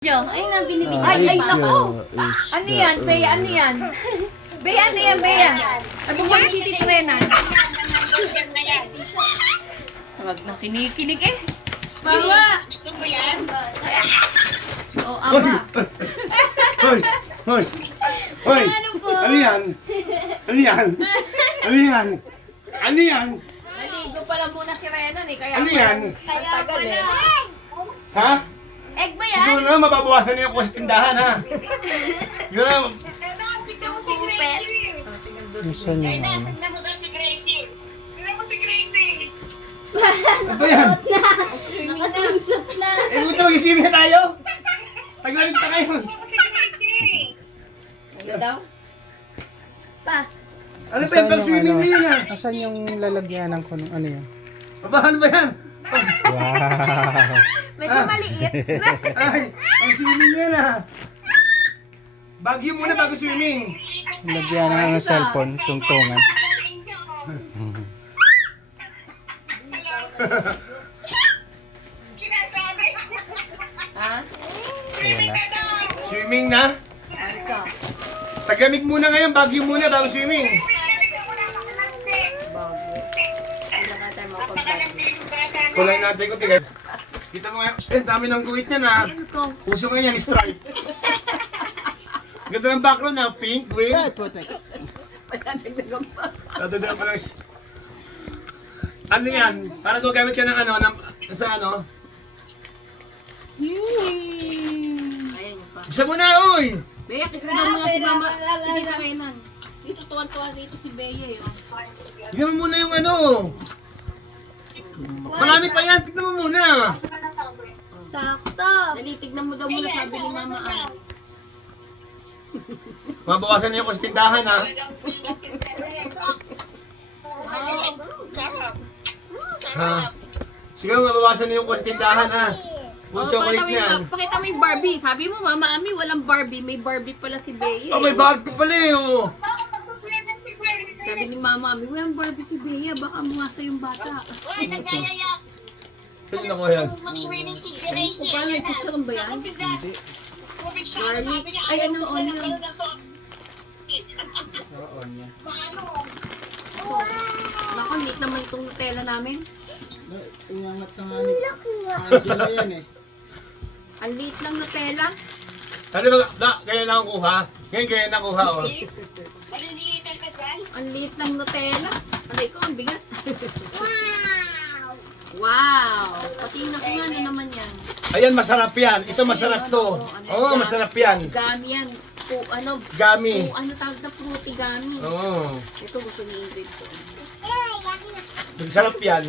Ay, na binibigyan Ay, pa. nako! Ano yan? Bea, ano yan? Bea, ano yan, Bea? Ano ba si Tito Renan? Wag na kinikilig eh. Mama! Gusto mo yan? O, ama. Hoy! Hoy! Hoy! Ano yan? Ano yan? Ano yan? Ano yan? Naligo pala muna si Renan eh. Kaya Ano yan? Kaya pala. Ha? Egg ba yan? Siguro na mababawasan niyo ko sa tindahan, ha? Siguro na, Tignan mo si Gracie. Minsan yung ano. Tignan mo daw si Gracie. Tignan mo si Gracie. ano ba yan? Nakasumsot na. Eh, buti mag-isimi na tayo? Taglalit na kayo. Tignan mo si Gracie. Ano daw? Pa. Ano ba yung pag-swimming niyo yan? Asan yung lalagyanan ko ng ano yan? Aba, ano ba yan? Wow! Medyo maliit. Ay, ang swimming yan, ha? Bagyo muna bago swimming. Lagyanan ng cellphone, tungtungan. Sinasabi. Ha? Wala. Swimming na? Ito. Tagamig muna ngayon, bagyo muna bago swimming. Bago. Hindi na tayo mapag-bago. Kulay natin ko, tigay. Kita mo nga, eh, dami ng guhit niya na. Ano to? Puso nga yan, stripe. Ganda ng background na, pink, green. Pagkatagdagan pa. Tatagdagan pa lang. Ano yan? Parang gagamit ka ng ano, sa ano? Ayan yung pa. Bisa mo na, uy! Bea, kiss mo daw mga si Mama. Hindi ka Renan. Dito tuwan-tuwa dito si Bea eh. Oh. Tignan mo muna yung ano. Marami pa yan, tignan mo muna. Sakto. Dali, tignan mo daw muna sabi ni Mama ano. Mabawasan niyo ko sa tindahan, ha? Ha? Siguro mabawasan niyo ko sa tindahan, ha? Yung chocolate niyan. Pakita mo yung Barbie. Sabi mo, Mama Ami, walang Barbie. May Barbie pala si Bea. Oh, may Barbie pala eh, oh. Sabi ni Mama Ami, walang Barbie si Bea. Baka mungasa yung bata. Uy, nagyayaya. Saan yun ako yan? Mag-swimming si Kung Gracie. paano, nagtsatsakan ba yan? Hindi. Tubig siya. Garlic. Sabi niya, Ay, ayaw ano, ko onion. na ng soft. Oo niya. Paano? Naku, neat naman itong Nutella namin. Umangat na nga ni Angela yan eh. Ang liit lang Nutella. Ano ba, kaya na akong kuha? Ngayon kaya na kuha, oh. Maliliitan ka dyan? Ang liit lang Nutella. Alay ko, ang bigat. Wow! Patina ko nga na naman yan. Ayan, masarap yan. Ito masarap to. Oo, masarap yan. Gami yan. Ano Gami. ano tawag na fruity gami. Oo. Ito gusto ni Ingrid ko. Masarap yan.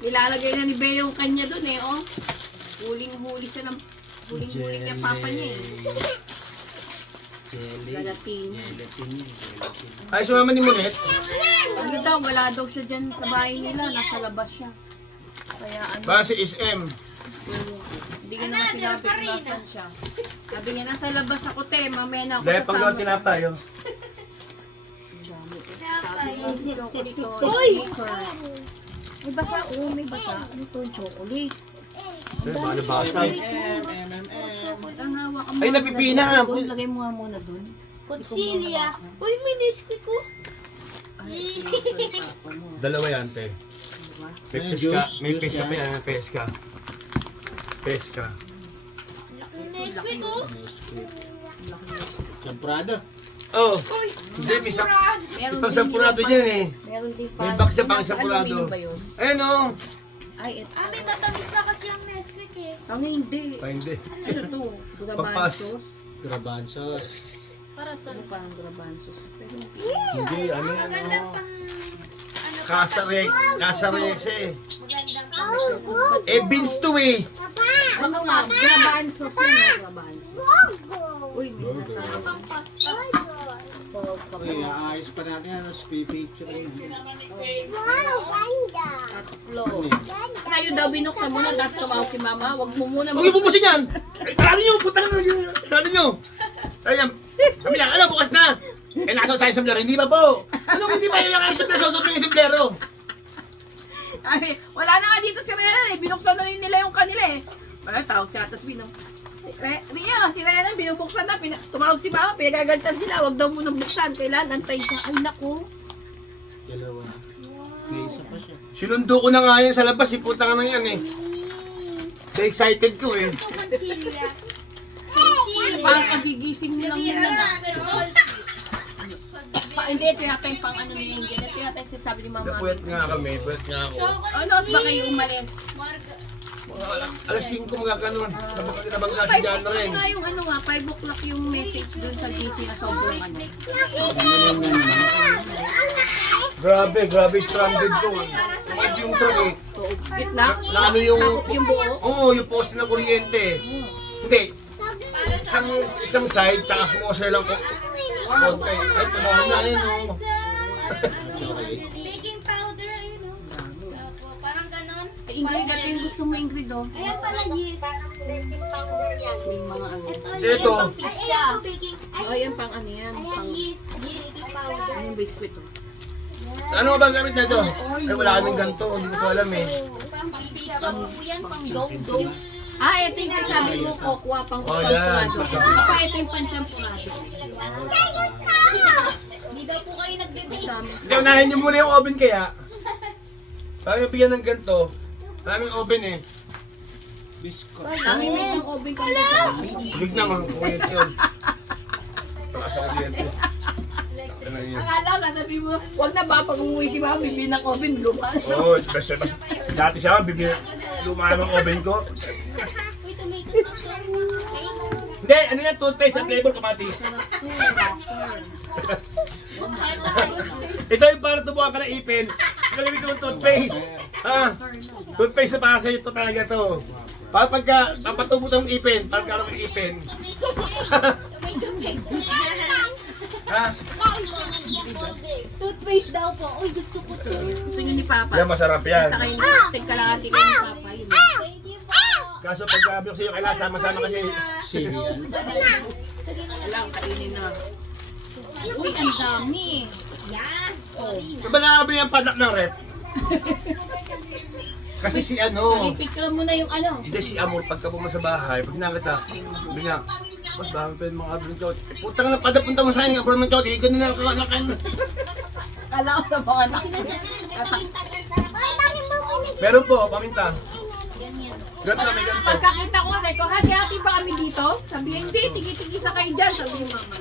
Nilalagay na ni Bea yung kanya dun eh, oh. Huling-huli siya ng huling-huli niya papa niya eh. Jelly. Galatin. Ay, sumama ni Munet. Ano daw, wala daw siya dyan sa bahay nila. Nasa labas siya. Kaya ano, Parang si SM. hindi ka naman sinabi kung nasan siya. Sabi niya, nasa labas ako te, mamaya na ako Dahil pag doon sasama. tinapay, oh. Sabi ko, chocolate to. Uy! May basa, oh, may basa. Ano to, chocolate? Basa. Ang hawak ka Ay, napipina. Doon, lagay mo nga muna doon. Consilia. Uy, may Nesquik ko. Dalawa yan, te. May Ayan, peska. juice, May juice peska yan. pa yan. Peska. Peska. Nesquik ko. Champrado. Oh. Hindi, may isang... Meron Pang din sampurado yung dyan eh. Meron din May box siya pang sampurado. Aluminum ba yun? Ayun, oh. Ay, ito. May tatamis na kasi ang Nesquik eh. Ang hindi. Ay, hindi. Ano to? Pampas. Grabansos? Grabansos. Para sa Ano parang grabansos? Pero Hindi, ano yan, maganda oh. pang ano Kasarese. magandang Eh, beans to eh. baka nga, grabansos yun na grabansos. Uy, may natawag. pang pasta. Uy, aayos pa natin yan. Tapos pipicture yun. Tatlo. Tayo daw binuksan mo na, tapos tumawag si Mama. Wag mo muna. Huwag yung bubusin yan! Taranin nyo! Puta na nyo! Taranin nyo! Ayan. Kami lang, ano, bukas na! Eh, nasa sa sombrero, hindi pa po! Anong hindi pa yung sombrero? Susot yung sombrero! Ay, wala na nga dito si Rena eh. Binuksan na rin nila yung kanila eh. Wala, tawag siya. Tapos Ria, si Rena, binubuksan na. Tumawag si Mama, pinagagaltan sila. Huwag daw munang buksan. Kailangan, antayin ka. Ay, naku. Dalawa na. May isa pa siya. Sinundo ko na nga yan sa labas. Iputang na yan eh. So excited ko eh. Ito concealer. Parang pagigising mo lang yun na. Hindi, ito yata yung pang ano niya yun. Ito yata yung sinasabi ni Mama. Napuyat nga kami. Puyat nga ako. Ano, at ba kayo umalis? Alas 5 magkakaroon. Nabangga si Jan na rin. Nga yung ano nga, 5 o'clock yung message dun sa GC na sobrang ano. Grabe, stranded doon. Bakit yung truck eh? Gitna? Na ano yung... Sakop yung buo? Oo, yung poste ng kuryente. Hindi. Isang side, tsaka sumosay lang ko. Konti. Ay, tumawag na yun. Oh. Baking powder, ayun o. Parang ganon. Ingrid, ito yung gusto mo, Ingrid, oh. Ayan pala, yeast. Baking powder yan. May mga ano. Ito. Ay, ayan po, baking. Ay, Oh, yan pang ano yan. ayan, Pang, yeast. Yeast powder. yung biscuit, oh. Ano ba gamit na ito? Ay, wala kaming ganito. Hindi ko alam eh. Pang pizza po yan, pang go-go. Ah, ito yung sabi mo, kokwa, pang Oh, yan. shampooado. Ako, ito yung pang shampooado. Hindi daw po kayo nagbe-bake. Hindi, unahin niyo muna yung oven kaya. Parang yung bigyan ng ganito. Maraming oven eh. Biscuit. Kami may isang oven kami dito. Big na mga kuryente yun. Pakasa kuryente. Ano yun? Akala ko, sasabihin mo, huwag na ba pag umuwi si Mama, bibili ng oven, lumas. Oo, basta. Dati siya, lumaya ng oven ko. Uy, tomato sauce. Taste. Hindi, ano yan, toothpaste sa flavor kamatis. Ito yung para tubuhan ka ng ipin. Nagamit ko ng toothpaste. Ha? Toothpaste na para sa'yo ito talaga to. Para pagka papatubo ng ipin, para ka ng ipin. Tomato paste. Ha? Toothpaste daw po. Uy, gusto ko to. Gusto niyo ni Papa. Yan, masarap yan. Sa kayo, tigkalahati kayo ni Papa. Yun. Thank you po. Kaso pagka sa'yo, kailangan sama-sama kasi. Cereal. Alam, kainin na. Uy, ang dami. Diba nakakabi yung panak ng rep? Kasi si ano, Ipit ka muna yung ano. hindi si Amor, pagka pumunta sa bahay, pag nakita, sabi niya, boss, baka pwede mga abro ng chot. Putang na, padapunta mo sa akin, abro ng chot, ganun na kakalakan. Kala ko sa mga anak. Meron po, paminta. Yan yan. Ganito na, may ganito. Pagkakita ko, sabi ko, hati-hati ba kami dito? Sabi, hindi, tigi-tigi sa kayo dyan. Sabi ni Mama.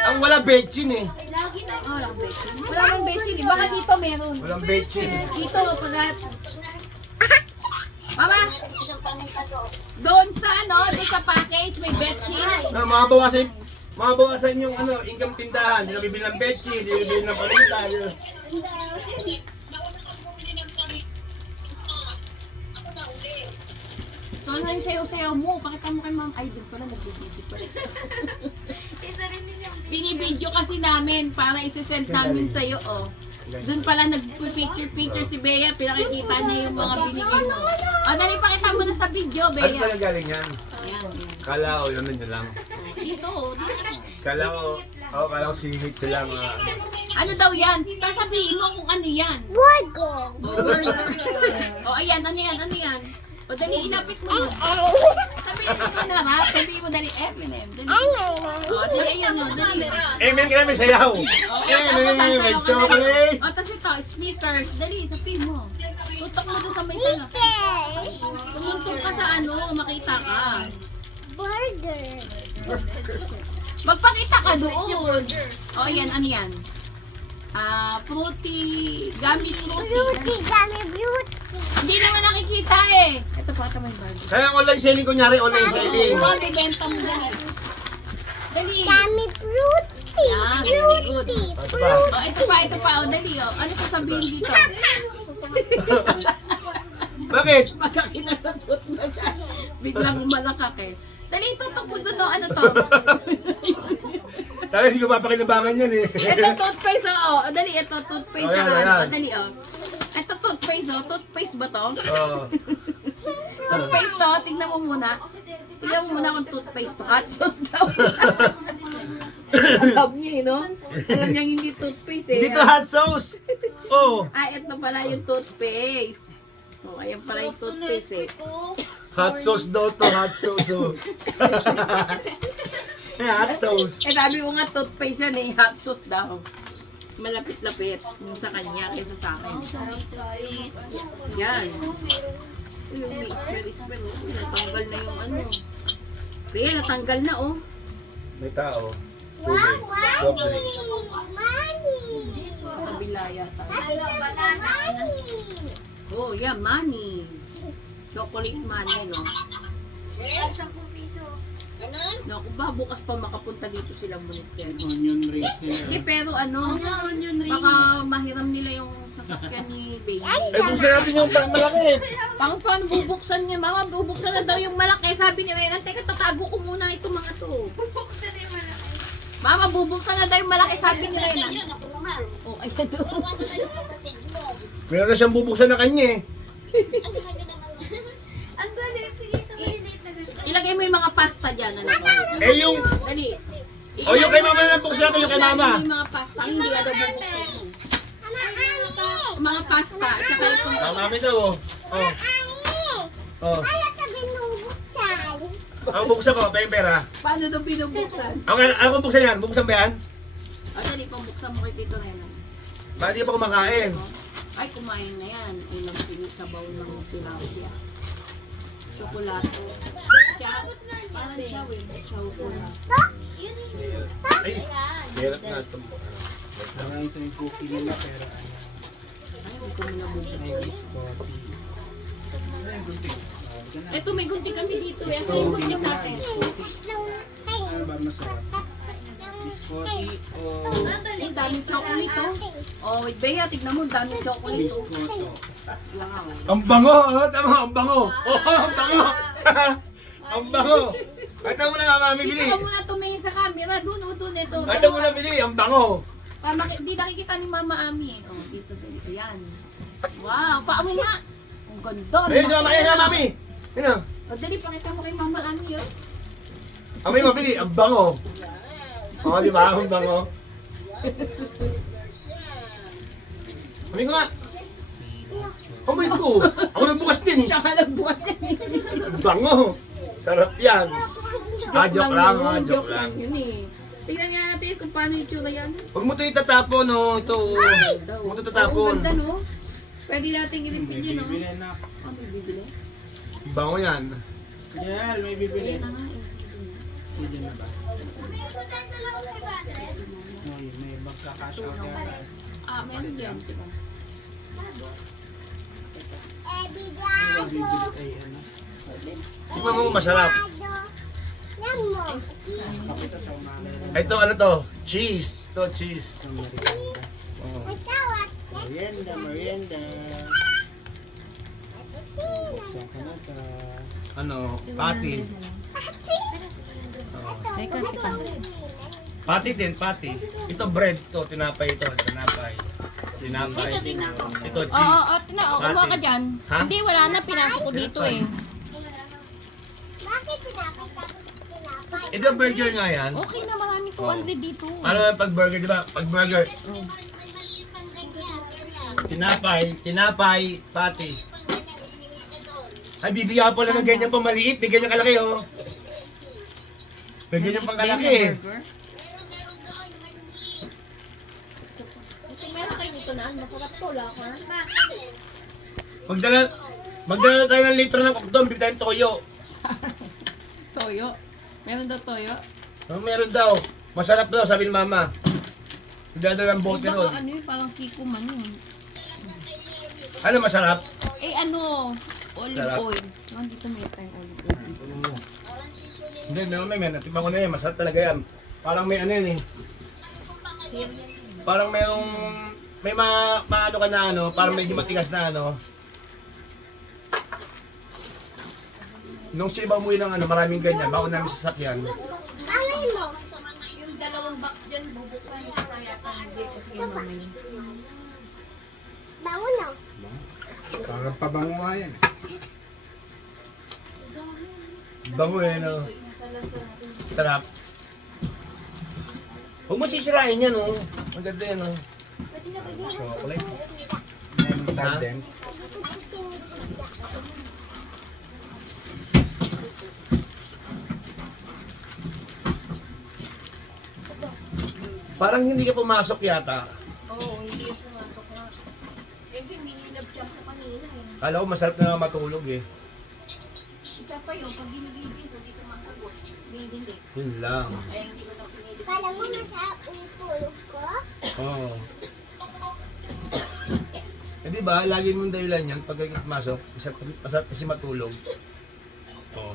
Ang wala betchin eh. Lagi na. Oh, walang betchin. Wala nang betchin eh. Baka dito meron. Walang betchin. Dito, pag... Mama, doon sa ano, doon sa package, may betchin. Na, mabawasan yung ano, income tindahan. Hindi na bibili ng betchin, hindi na bibili ng paminta. Doon na yung sayaw-sayaw mo. Pakita mo kay Ma'am. Ay, doon pala, nagbibidyo pala. Isa rin nilang Binibidyo kasi namin para isi-send namin sa'yo, oh. Doon pala nag-picture si Bea, pinakikita niya yung mga binigay mo. O, dali, pakita mo na sa video, Ano Bea. pala galing yan? Ayan. Kala ko, yun na lang. Dito, oh, dito. Kala ko singit ko lang. Ano daw yan? Sasabihin mo kung ano yan. Burger. O, ayan, ano yan, ano yan? O, dali, inapit mo yun. Sabihin mo na, ha? Sabihin mo, dali, Eminem. Dali. O, dali, ayun, o, dali. Amen ka na, may sayaw. Tapos, Amen, may sasayaw ka, chocolate. dali. O, tapos ito, sneakers. Dali, sabihin mo. Tutok mo doon sa may sana. Tumuntong ka sa ano, makita ka. Magpakita ka doon. O, ayan, ano yan? Fruity, gummy fruity. Hindi naman nakikita eh. Ito pa may bag. Kaya online selling, kunyari online selling. Oo, bibenta mo dali. Dali. Yan, very good. Ito pa. O, ito pa. O, dali. O, ano sasabihin dito? Bakit? Magkakita sa foot mo dyan. Biglang malakak eh. Dali, tutok mo doon. Ano to? Sana hindi ko papakinabangan yan eh. Ito toothpaste o. O, dali. Ito toothpaste Ayan, o. ayan. O, dali o. Ito toothpaste o. Toothpaste ba to? Oo. Toothpaste to. Tignan mo muna. Tignan mo muna kung toothpaste to. Hot sauce daw. Alam niya eh, no? Alam niya hindi toothpaste eh. Dito hot sauce. Oh, Ay, ito pala yung toothpaste. Oh, ayan pala yung toothpaste eh. hot sauce daw to, hot sauce. Oh. Hot sauce. Eh, sabi ko nga toothpaste yan eh, hot sauce daw. Malapit-lapit yung sa kanya kaysa sa akin. Yan. Yung may smell. Natanggal na yung ano. Kaya natanggal na oh. May tao. Tubig. Soft drinks. Kabila yata. Oh, yeah, money. Chocolate money, no? Naku ba, bukas pa makapunta dito silang Monikero. Onion rings Hindi, nila. pero ano, baka mahiram nila yung sasakyan ni Baby. Eh, buksan natin yung malaki. Paano bubuksan niya? Mama, bubuksan na daw yung malaki. Sabi ni Renan, teka, tatago ko muna ito mga to. Mama, bubuksan na daw yung malaki. Sabi ni Renan. Ako naman. Oh, ayan daw. Meron na siyang bubuksan na kanya eh. Ang galing, sige sa maliit na ganito. Ilagay mo yung mga pasta dyan. Ano ko? Eh, yung... Dali. Oh, yung kay mama na buksan natin yung kay mama. Ilagay mo yung mga pasta. Hindi ka daw bubuksan mo. Yung mga pasta. At saka itong... Mami daw oh. Oh. Oh. Ang bubuksan ko, pera. Paano daw binubuksan? Ako buksan yan. Bubuksan ba yan? O, dali, pambuksan mo kay Tito Renan. Bakit di pa kumakain? Ay, kumain na yan. Ulam sabaw ng tilapia. Tsokolato. Siya, parang siya eh. Tsokolato. Ay, meron nga ito. Parang ito yung cookie nila pero ano. Ay, hindi ko muna bubuksan. May biscotti. Eto, may gunting kami dito eh. Ito yung gunting natin. Ano ba masarap? Biscotti o Ang daming chocolate oh. Oh, wait, Bea, tignan mo, ang daming chocolate oh. biscotto? Wow. Ang bango! Oh, tama, ang bango! Oh, ang bango! Ang bango! Ito mo na nga, mami, bili. Dito ka muna tumingin sa camera. Doon, oh, doon, ito. Ito mo na, bili. Ang bango! Di nakikita ni Mama Ami. Oh, dito, dito. Yan. Wow, paamoy nga. Ang ganda. Ayun, sa mama, ayun, sa mami! Ano? O, dali, pakita mo kay Mama Ami oh. Amoy mo, bili. Ang bango! Oo, di ba? Ang bango. Amoy ko nga. Amoy ko. Ako nagbukas din eh. Tsaka nagbukas yan eh. Ang bango. Sarap yan. Joke lang, joke lang. Yun eh. Tingnan nga natin kung paano yung tsura yan. Huwag mo ito itatapon, no. Ito, huwag mo ito tatapon. Ang ganda no. Pwede natin i-repeat May yun no. bibili na. Ano bibili? Bango yan. Yan, may bibili. Ayan na nga eh. Pwede na ba? Ay, may magkakasya ka. Ah, meron yan. Diba? Bibili ay ano. Tingnan mo, masarap. Pakita sa umaga. Ito, ano to? Cheese. Ito, cheese. Oh. Merienda, merienda. Saan ka na ta? Ano, patty. Teka, teka. Patty din, patty. Ito bread to, tinapay ito, tinapay. Tinapay. Ito cheese. Oo, kumuha ka dyan. Ha? Hindi, wala na. Pinasok ko dito eh. Ito burger nga yan. Okay na, marami 200 dito. Ano yung pag burger, di ba? Pag burger. Tinapay, patty. Ay, bibigyan ko pala ng ganyan pang maliit. May ganyan kalaki, oh. May ganyan pang kalaki. Meron kayo dito na. Masarap to, laka. Magdala tayo ng litro ng kokdon, bibigyan tayong toyo. Toyo. Meron daw toyo. Oh, meron daw. Masarap daw, sabi ni mama. Magdala ng bote Baka ron. ano yun, parang kiko man yun. Ano masarap? Eh ano, olive Sarap. oil. Nandito may tayong olive oil. Hindi, meron. Natikman ko na yan. Masarap talaga yan. Parang may ano yun eh. Parang merong... May maano ka na ano, parang medyo matigas na ano. Nung sila umuwi ng ano, maraming ganyan, bago namin sasakyan. Yung dalawang box dyan, bubuksan ko kaya hindi kasi yung mamay. Parang pabanguha yan. Bango eh, no? Sarap. Huwag mo sisirain yan, oh. Maganda yan, oh. Chocolate. Ha? Garden. Parang hindi ka pumasok yata. Oo, hindi yung pumasok na. Kasi hindi nilabjump ko kanina eh. Kala ko masarap na matulog eh. Isa pa yun, pag ginigising ko, hindi sumasagot. Hindi. Yun lang. Kaya hindi ko na pinilit. Kala mo masarap ang tulog ko? Oo. Eh di ba, lagi mong dahilan yan pag pumasok, masarap kasi matulog. Oo.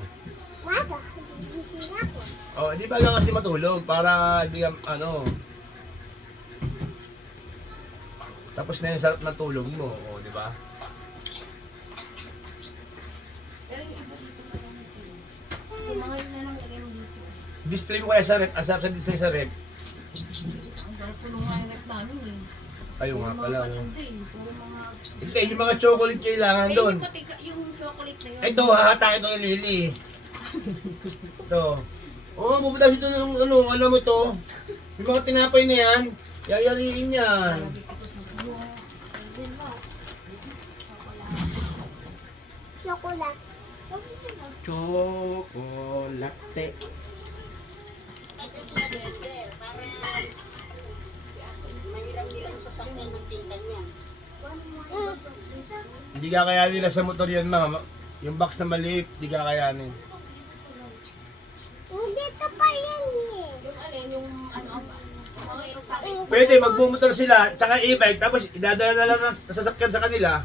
Maga, gising ako. Oh, di ba lang kasi matulog para di ka, ano. Tapos na yung sarap ng tulog mo, oh, di ba? Pero yung iba dito na lang dito. Yung mga yun na lang lagay mo dito. Display mo kaya sa rep, asap sa display sa rep. Ang dahil puno nga yung rep namin eh. Ayun nga Puro pala. mga patunde eh. Puro mga... Hindi, yung mga chocolate kailangan Eh, doon. yung pati yung chocolate na yun. Ito, hahata ito ni Lily. Ito. Oo, pupunta dito ng ano, alam mo to. Yung mga tinapay na yan, yayariin yan. Chocolate. Chocolate. At sa Denver, para mahirap nilang sasakyan ng tita niya. Hindi kakayanin nila sa motor yan, ma'am. Yung box na maliit, hindi kakayanin. Dito pa yan eh. Yung alin, yung ano, mga aeroplane. Pwede, magbumotor sila, tsaka e-bike, tapos idadala na lang ng sasakyan sa kanila.